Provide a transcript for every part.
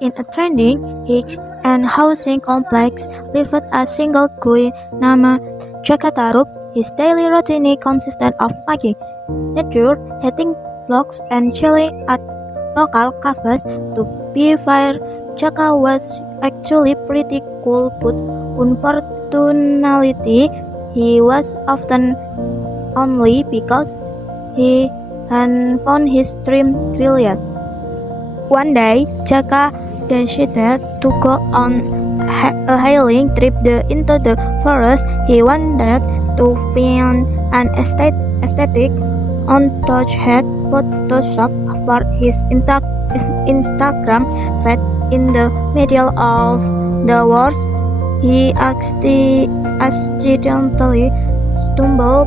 In a trending Higgs and housing complex lived a single guy named Jaka Tarub. His daily routine consisted of making nature, hitting vlogs, and chilling at local cafes. To be fair, Jaka was actually pretty cool, but unfortunately, he was often only because he had found his dream brilliant. One day, Jaka decided to go on a hiking trip into the forest. He wanted to find an aesthetic untouched Photoshop for his Instagram feed. In the middle of the woods, he accidentally stumbled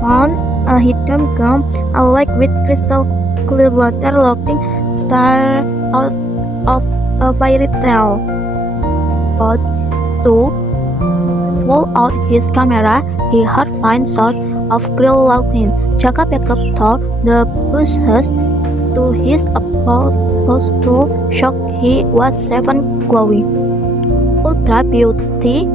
upon a hidden gem, a lake with crystal clear water looking straight out of a fairy tale. But to pull out his camera, he heard faint sound of grill logging. Jaka picked up through the bushes. To his absolute shock, he was seven glowing, ultra beauty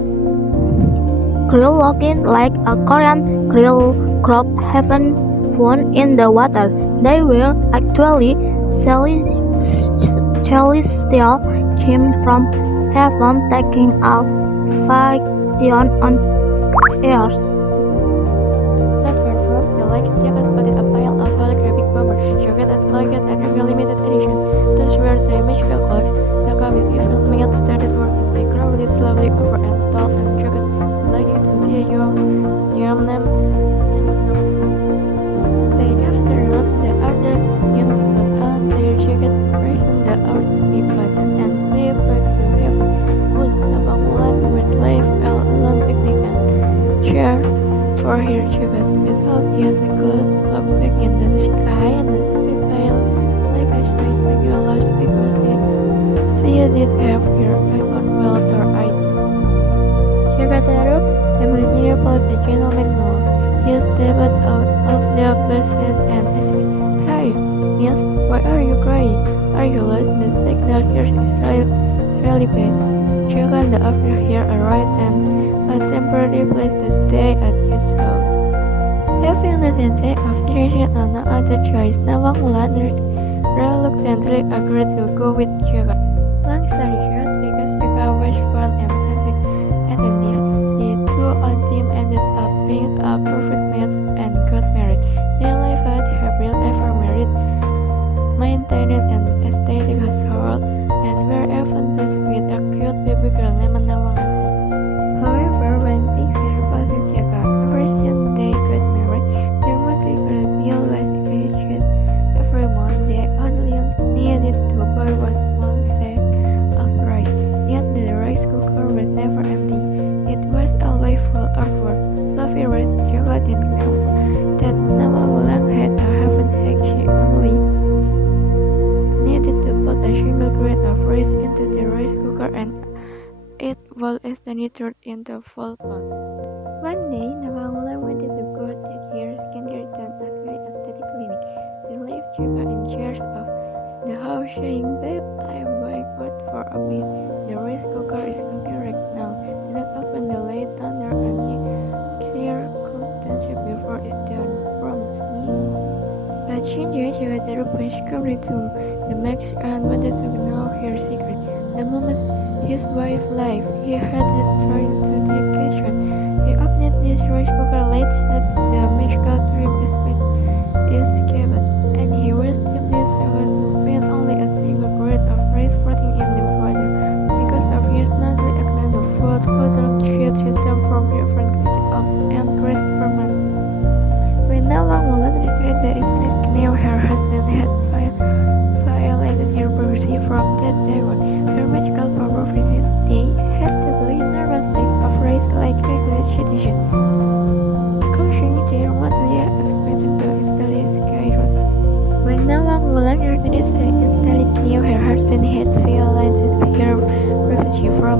grill looking like a Korean grill crop heaven found in the water. They were actually celestial came from heaven taking a vacation on earth. Not far from the lake, Jaka spotted a pile of holographic bomber showcased at Lockheed at a limited edition. Those were the magical clocks. The comics even men started working. They crawled it slowly over and stalled and triggered, lucky to the young name. By afternoon, the other young spot on their jacket version the hours be flattened and flew back to heaven. Was nawang wulan with life alone picnic and cheer for her jacket with hope yet the cloud up back into the sky and the sweet pale like a snake regulars because see you did have your iPhone world or ID. Jaka Tarub immediately pulled a gentleman more. He stepped out of the closet and asked, "Hey, miss, why are you crying? Are you lost? The signal here is really bad." Jaka and the officer here arrived and a temporary place to stay at his house. Having the sense of direction and no other choice, nawang wulan reluctantly agreed to go with Jaka. Long story short, because Jaka was fun and attentive, the two old team ended up being a perfect match and got married. They lived happily ever married, maintained an aesthetic household, and were even blessed with a cute baby girl named Nawang. However, when things were positive Jaka, ever since they got married, their monthly bill was increased every month. They only needed to buy one small sack of rice, yet the rice cooker was never empty. It was always full of work. Fluffy rice. Jaka didn't know that nawang wulan had a heaven egg. She only needed to put a single grain of rice into the rice cooker and it was instantly turned into a full pot. One day, nawang wulan wanted to go get her skincare done at the aesthetic clinic. She left Jaka in charge of the house saying, "Babe, I am going out for a bit. The rice cooker is cooking right now. Do not open the lid under any circumstance before it's done. Promise me." But Shinji Jaka Tarub was coming to the max and wanted to know her secret. The moment his wife left, he had destroyed to the kitchen. He opened this rice cooker lid, set the magical cream is given, and he was deeply shocked to find only a single grain of rice floating in the water. Because of his non-reactive food sheet system from different kinds of encouraged ferment. When nawang wulan returned the instant knew her husband had violated her privacy from that day on. Her magical power they had to do normal stack of rice like regular citizen, causing their monthly expenses to instantly skyrocket. When nawang wulan returned, she instantly knew her husband had violated her privacy from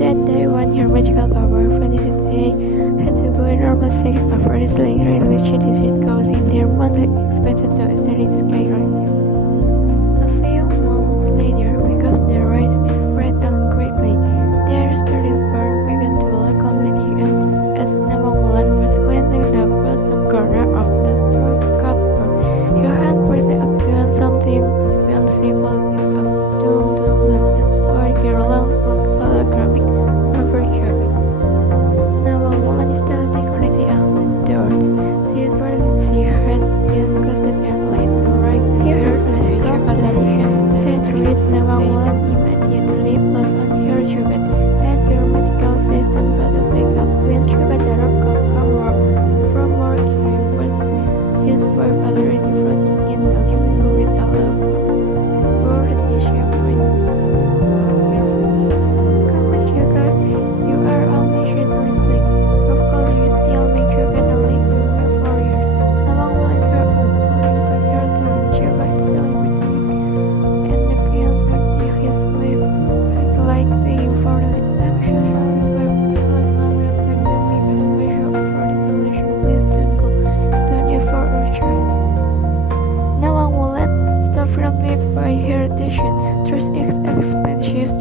that day on. Her magical power vanished. They had to buy normal sex of rice like regular citizen, causing their monthly expenses to instantly skyrocket. A few months later, because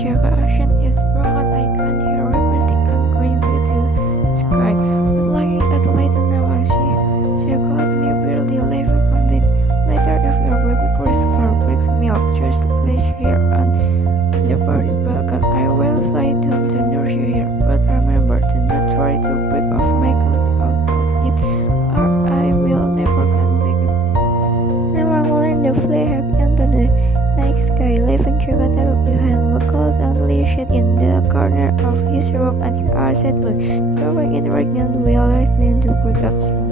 jaka action is broken, I can hear repeating angrily to sky. But looking at little nawang, she called me barely laughing completely. Later, if your baby cries for bricks milk, just place here on the bird's balcony. I will fly to nurse you here. But remember, do not try to break off my clothing out of it, or I will never come back. Nawang leaned the flag into the night sky, leaving jaka Tarub behind, buckled unleashed in the corner of his room and our set book, throwing it right down the wheel, listening to break up sound.